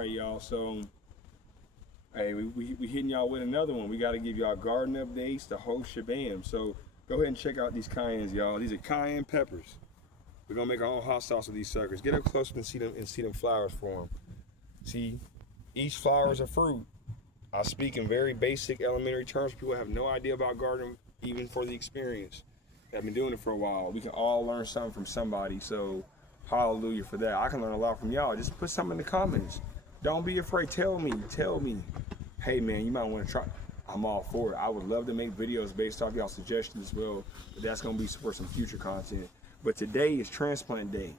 All right, y'all. So, hey, we hitting y'all with another one. We got to give y'all garden updates, the whole shabam. So, go ahead and check out these cayennes, y'all. These are cayenne peppers. We're gonna make our own hot sauce with these suckers. Get up close and see them flowers for them. See, each flower is a fruit. I speak in very basic, elementary terms. People have no idea about gardening, even for the experience. I've been doing it for a while. We can all learn something from somebody. So, hallelujah for that. I can learn a lot from y'all. Just put something in the comments. Don't be afraid. Tell me. Hey man, you might want to try. I'm all for it. I would love to make videos based off y'all suggestions as well. But that's gonna be for some future content. But today is transplant day.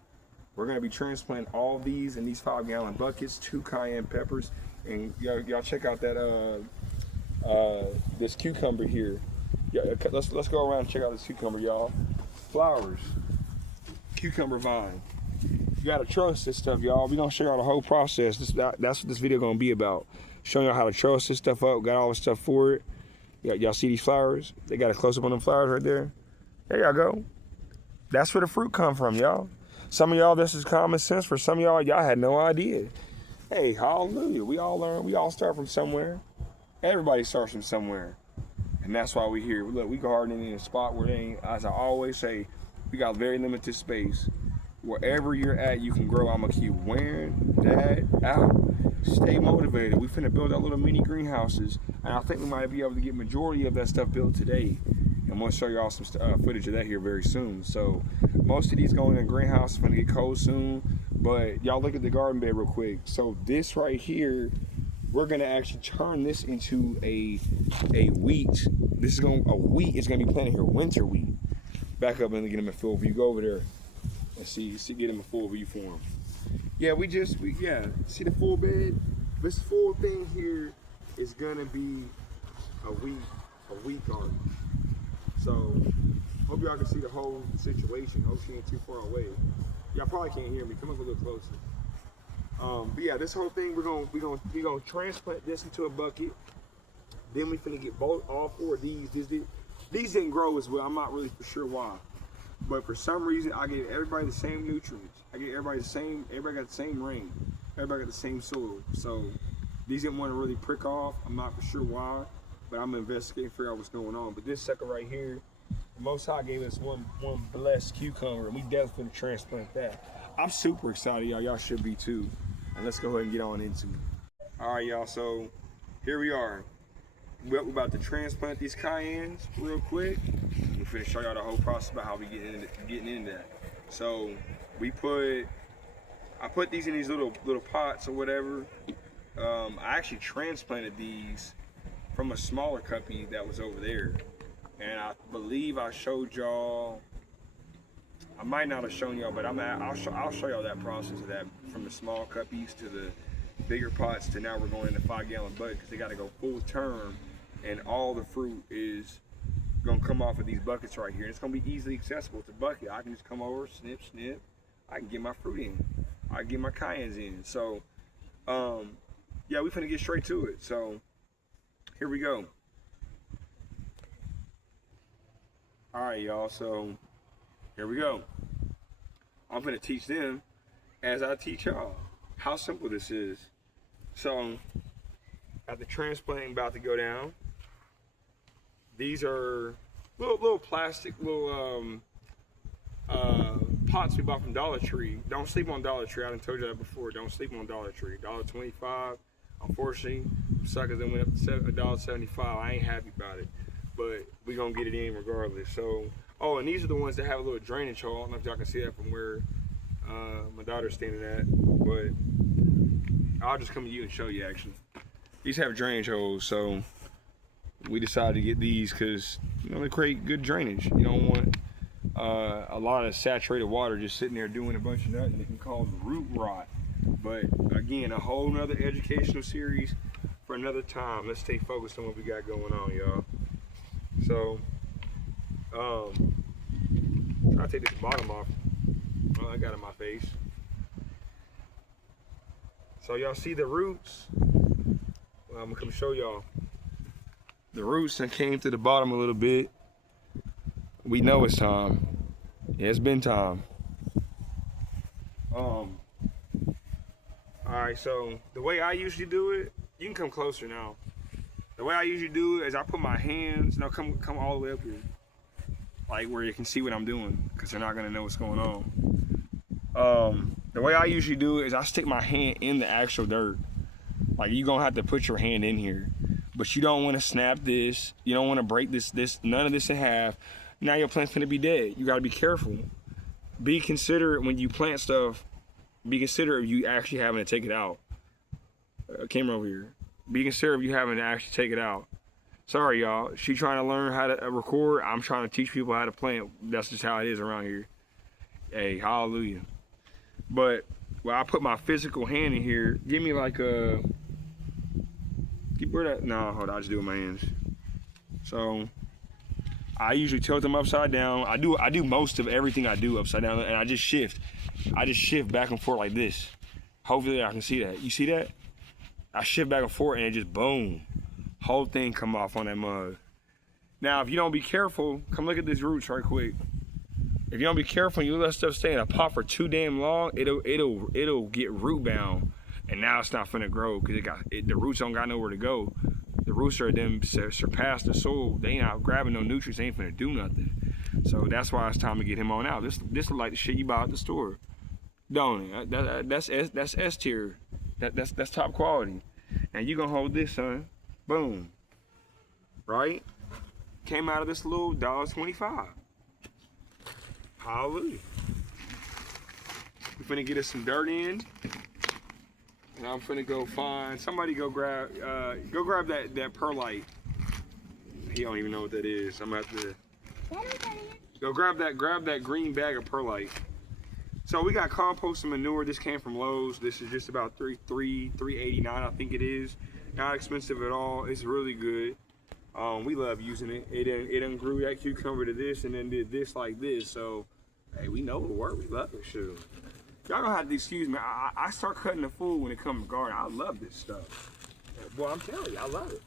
We're gonna be transplanting all these in these 5-gallon buckets, 2 cayenne peppers, and y'all check out that this cucumber here. Yeah, let's go around and check out this cucumber, y'all. Flowers, cucumber vine. You gotta trust this stuff, y'all. We gonna show y'all the whole process. That's what this video gonna be about. Showing y'all how to trust this stuff up. Got all the stuff for it. Y'all see these flowers? They got a close up on them flowers right there. There y'all go. That's where the fruit come from, y'all. Some of y'all, this is common sense. For some of y'all had no idea. Hey, hallelujah. We all learn. We all start from somewhere. Everybody starts from somewhere. And that's why we're here. Look, we gardening in a spot where they ain't, as I always say, we got very limited space. Wherever you're at, you can grow. I'm gonna keep wearing that out. Stay motivated. We finna build our little mini greenhouses. And I think we might be able to get majority of that stuff built today. I'm gonna show y'all some footage of that here very soon. So most of these going in a greenhouse, gonna get cold soon. But y'all look at the garden bed real quick. So this right here, we're gonna actually turn this into a wheat. This is wheat is gonna be planted here, winter wheat. Back up and get them in full view. Go over there and see get them in full view form. Yeah, see the full bed. This full thing here is gonna be a wheat garden. So, hope y'all can see the whole situation. Hope she ain't too far away. Y'all probably can't hear me. Come up a little closer. But yeah, this whole thing we're gonna transplant this into a bucket. Then we finna get all 4 of these. These didn't grow as well. I'm not really for sure why, but for some reason I gave everybody the same nutrients. I gave everybody the same. Everybody got the same rain. Everybody got the same soil. So these didn't want to really prick off. I'm not for sure why, but I'm investigating, figure out what's going on. But this sucker right here, the Most High gave us one blessed cucumber, and we definitely gonna transplant that. I'm super excited, y'all. Y'all should be too. And let's go ahead and get on into it. All right, y'all. So here we are. We're about to transplant these cayennes real quick. We're finna show y'all the whole process about how we getting into that. So I put these in these little pots or whatever. I actually transplanted these from a smaller company that was over there, and I believe I showed y'all. I might not have shown y'all, but I'll show y'all that process of that, from the small cuppies to the bigger pots to now we're going into 5-gallon bucket, because they got to go full term, and all the fruit is gonna come off of these buckets right here. And it's gonna be easily accessible. It's a bucket. I can just come over, snip. I can get my fruit in. I can get my cayennes in. So, yeah, we finna get straight to it. So, here we go. All right, y'all. So, here we go. I'm gonna teach them as I teach y'all how simple this is. So, at the transplanting about to go down, these are little plastic pots we bought from Dollar Tree. Don't sleep on Dollar Tree. I done told you that before. Don't sleep on Dollar Tree. $1.25. Unfortunately, suckers that went up to $1.75. I ain't happy about it, but we gonna get it in regardless. So, oh, and these are the ones that have a little drainage hole. I don't know if y'all can see that from where my daughter's standing at, but I'll just come to you and show you actually. These have drainage holes, so we decided to get these because they create good drainage. You don't want a lot of saturated water just sitting there doing a bunch of nothing. It can cause root rot. But again, a whole nother educational series for another time. Let's stay focused on what we got going on, y'all. So, I'll take this bottom off. Oh, I got it in my face. So y'all see the roots? Well, I'm gonna come show y'all. The roots that came to the bottom a little bit. We know it's time. Yeah, it's been time. All right, so the way I usually do it, you can come closer now. The way I usually do it is I put my hands, no, come all the way up here. Like where you can see what I'm doing, because they're not gonna know what's going on. The way I usually do it is I stick my hand in the actual dirt. Like you're gonna have to put your hand in here. But you don't wanna snap this, you don't wanna break this, none of this in half. Now your plant's gonna be dead. You gotta be careful. Be considerate when you plant stuff. Be considerate of you actually having to take it out. Camera over here. Be considerate of you having to actually take it out. Sorry, y'all. She trying to learn how to record. I'm trying to teach people how to plant. That's just how it is around here. Hey, hallelujah. But when I put my physical hand in here, give me like a. Where that? No, hold on. I just do it with my hands. So I usually tilt them upside down. I do most of everything I do upside down, and I just shift. I just shift back and forth like this. Hopefully I can see that. You see that? I shift back and forth and it just boom. Whole thing come off on that mug. Now if you don't be careful, come look at these roots right quick. If you don't be careful and you let stuff stay in a pot for too damn long, it'll get root bound. And now it's not finna grow because the roots don't got nowhere to go. The roots are them surpass the soil. They ain't out grabbing no nutrients, they ain't finna do nothing. So that's why it's time to get him on out. This look like the shit you buy at the store. Don't it? That's S tier. That's top quality. And you gonna hold this, son. Boom. Right? Came out of this little $1.25. Hallelujah. We're finna get us some dirt in. And I'm finna go find somebody go grab that perlite. He don't even know what that is. I'm gonna have to go grab that green bag of perlite. So we got compost and manure. This came from Lowe's. This is just about $3.89, I think it is. Not expensive at all. It's really good. We love using it. It done grew that cucumber to this and then did this like this. So hey, we know the work. We love it. Sure. Y'all gonna have to excuse me. I start cutting the food when it comes to garden. I love this stuff. Boy, I'm telling you, I love it.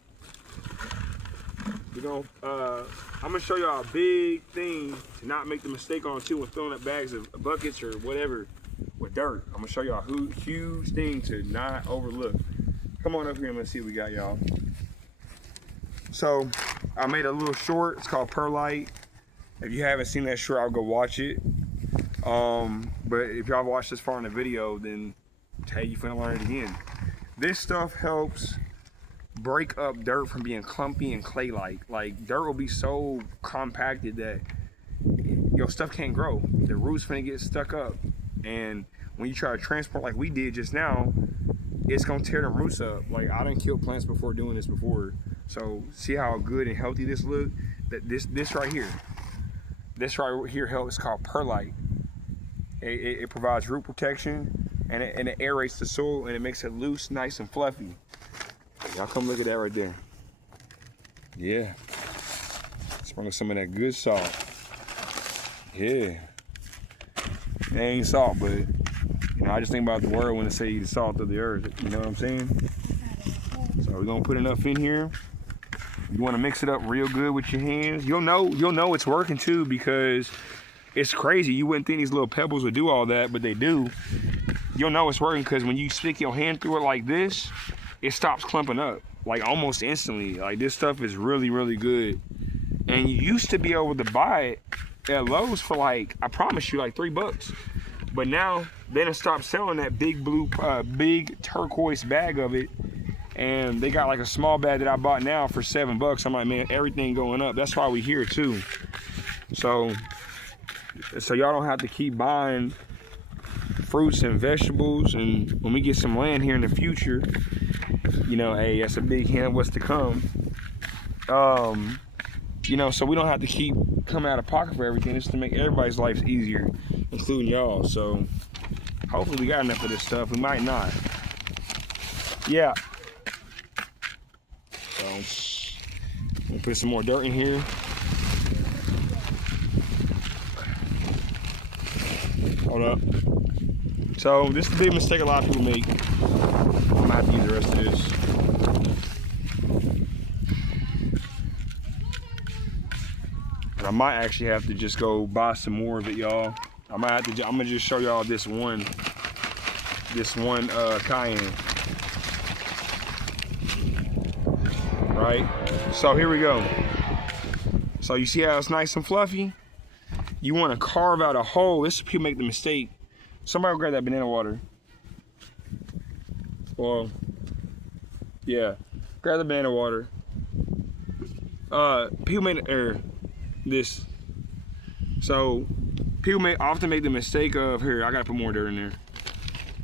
I'm gonna show y'all a big thing to not make the mistake on too when filling up bags of buckets or whatever with dirt. I'm gonna show y'all a huge thing to not overlook. Come on up here and let's see what we got, y'all. So I made a little short. It's called Perlite. If you haven't seen that short, I'll go watch it. But if y'all watched this far in the video, then hey, you finna learn it again. This stuff helps break up dirt from being clumpy and clay-like. Like dirt will be so compacted that your stuff can't grow. The roots finna get stuck up, and when you try to transport like we did just now, it's gonna tear them roots up. Like I done killed plants before doing this before, so see how good and healthy this look. That this right here helps. It's called Perlite. It provides root protection and it aerates the soil and it makes it loose, nice and fluffy. Y'all come look at that right there. Yeah. Sprinkle some of that good salt. Yeah. It ain't salt, but you know, I just think about the word when it say the salt of the earth. You know what I'm saying? So we're gonna put enough in here. You wanna mix it up real good with your hands. You'll know it's working too, because it's crazy. You wouldn't think these little pebbles would do all that, but they do. You'll know it's working because when you stick your hand through it like this, it stops clumping up like almost instantly. Like this stuff is really, really good. And you used to be able to buy it at Lowe's for like, I promise you, like $3. But now they done stopped selling that big blue, big turquoise bag of it. And they got like a small bag that I bought now for $7. I'm like, man, everything going up. That's why we here too. So y'all don't have to keep buying fruits and vegetables. And when we get some land here in the future, you know, hey, that's a big hint of what's to come. You know, so we don't have to keep coming out of pocket for everything. It's to make everybody's lives easier, including y'all. So hopefully we got enough of this stuff. We might not. Yeah. So we'll put some more dirt in here. Hold up. So this is a big mistake a lot of people make. I'm gonna have to use the rest of this. And I might actually have to just go buy some more of it, y'all. I'm gonna just show y'all this one this one cayenne. Right? So here we go. So you see how it's nice and fluffy? You want to carve out a hole. This is people make the mistake. Somebody grab that banana water. Well, yeah. Grab the banana water. People make this. So people often make the mistake of, here, I gotta put more dirt in there.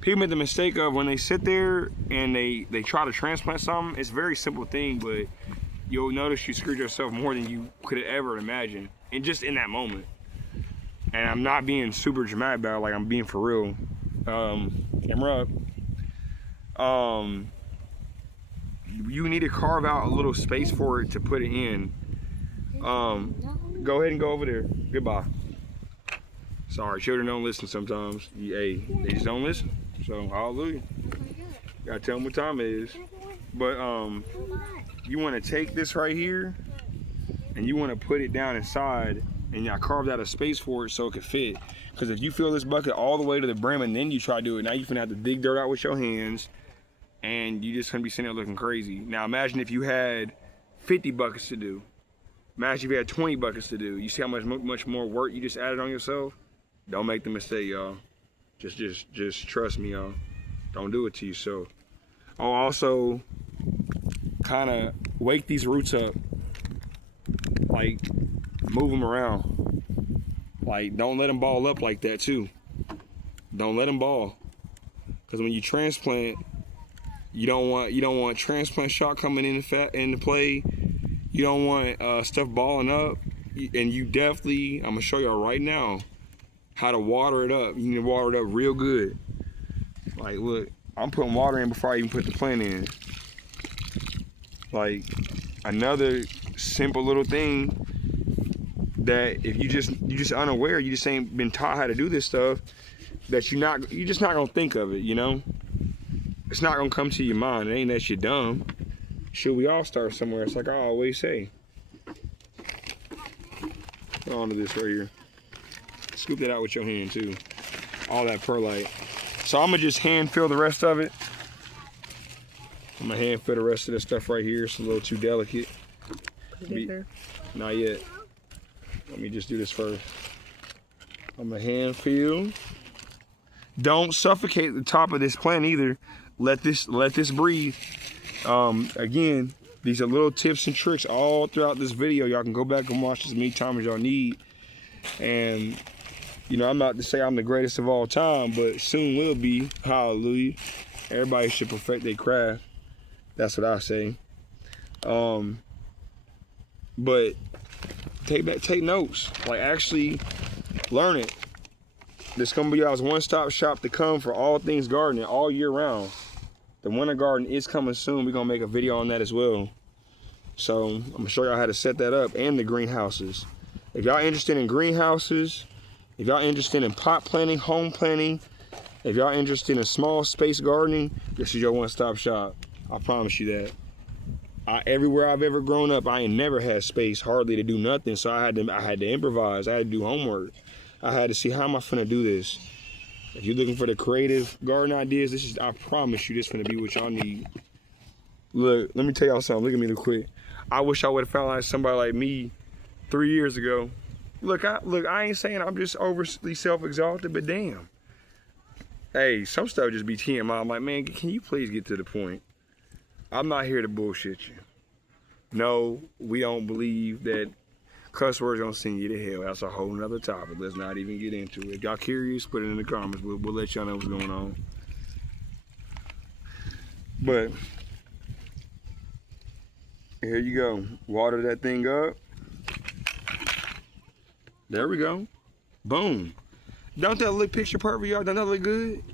People make the mistake of when they sit there and they try to transplant something. It's a very simple thing, but you'll notice you screwed yourself more than you could have ever imagined, and just in that moment. And I'm not being super dramatic about it, like I'm being for real. Camera up. You need to carve out a little space for it to put it in. Go ahead and go over there. Goodbye. Sorry, children don't listen sometimes. Hey, they just don't listen. So hallelujah. Gotta tell them what time it is. But you want to take this right here, and you want to put it down inside, and I carved out a space for it so it could fit. Because if you fill this bucket all the way to the brim and then you try to do it, now you're gonna have to dig dirt out with your hands, and you just gonna be sitting there looking crazy. Now imagine if you had 50 buckets to do. Imagine if you had 20 buckets to do. You see how much more work you just added on yourself? Don't make the mistake, y'all. Just trust me, y'all. Don't do it to yourself. Oh, also, kind of wake these roots up. Like, move them around. Like, don't let them ball up like that too. Don't let them ball. Because when you transplant, you don't want transplant shock coming into play. You don't want stuff balling up. And you definitely, I'm gonna show y'all right now how to water it up. You need to water it up real good. Like, look, I'm putting water in before I even put the plant in. Like, another simple little thing that if you just unaware, you just ain't been taught how to do this stuff, that you're just not gonna think of it, you know? It's not gonna come to your mind. It ain't that you're dumb. Should we all start somewhere? It's like I always say. Put onto this right here. Scoop that out with your hand too. All that perlite. So I'm gonna just hand fill the rest of it. I'm gonna hand fill the rest of this stuff right here. It's a little too delicate. Not yet. Let me just do this first. I'm gonna hand fill. Don't suffocate the top of this plant either. Let this breathe. Again, these are little tips and tricks all throughout this video. Y'all can go back and watch as many times as y'all need. And you know, I'm not to say I'm the greatest of all time, but soon will be. Hallelujah. Everybody should perfect their craft. That's what I say. But take notes. Like, actually learn it. This gonna be y'all's one-stop shop to come for all things gardening all year round. The winter garden is coming soon. We're gonna make a video on that as well. So I'm gonna show y'all how to set that up, and the greenhouses. If y'all interested in greenhouses, if y'all interested in pot planting, home planting, if y'all interested in small space gardening, this is your one-stop shop. I promise you that. Everywhere I've ever grown up, I ain't never had space hardly to do nothing. So I had to improvise. I had to do homework. I had to see, how am I finna do this? If you're looking for the creative garden ideas, this is, I promise you, this is finna be what y'all need. Look, let me tell y'all something. Look at me real quick. I wish I would have found like somebody like me 3 years ago. Look, I ain't saying I'm just overly self-exalted, but damn. Hey, some stuff just be TMI. I'm like, man, can you please get to the point? I'm not here to bullshit you. No, we don't believe that cuss words don't send you to hell. That's a whole nother topic. Let's not even get into it. If y'all curious, put it in the comments. We'll let y'all know what's going on. But here you go. Water that thing up. There we go. Boom. Don't that look picture perfect, y'all? Don't that look good?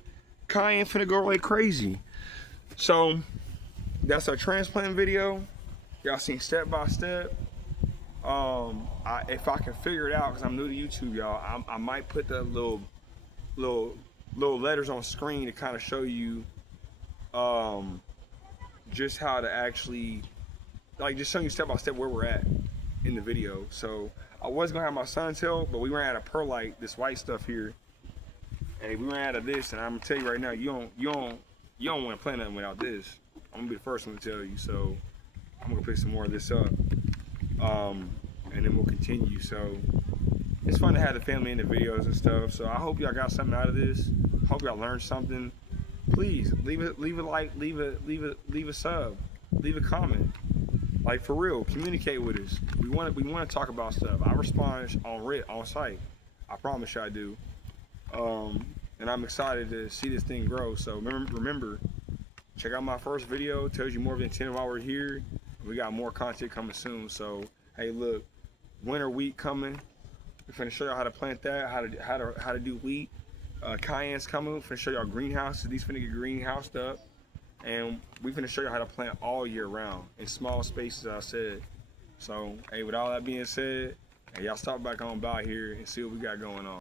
Cayenne finna go like crazy. So that's our transplant video. Y'all seen step by step. If I can figure it out, because I'm new to YouTube, y'all, I might put the little letters on screen to kind of show you just how to actually, like, just showing you step by step where we're at in the video. So I was gonna have my son's help, but we ran out of perlite, this white stuff here. Hey, we ran out of this, and I'm gonna tell you right now, you don't want to plant nothing without this. I'm gonna be the first one to tell you. So I'm gonna pick some more of this up, and then we'll continue. So it's fun to have the family in the videos and stuff. So I hope y'all got something out of this. Hope y'all learned something. Please leave a like, leave a sub, leave a comment. Like, for real, communicate with us. We want to talk about stuff. I respond on site. I promise you I do. And I'm excited to see this thing grow. So remember, check out my first video. It tells you more than 10 while we're here. We got more content coming soon. So hey, look, winter wheat coming. We're finna show y'all how to plant that, how to do wheat. Cayenne's coming. We're finna show y'all greenhouses. These finna get greenhoused up. And we finna show you how to plant all year round in small spaces, I said. So, hey, with all that being said, hey, y'all stop back on by here and see what we got going on.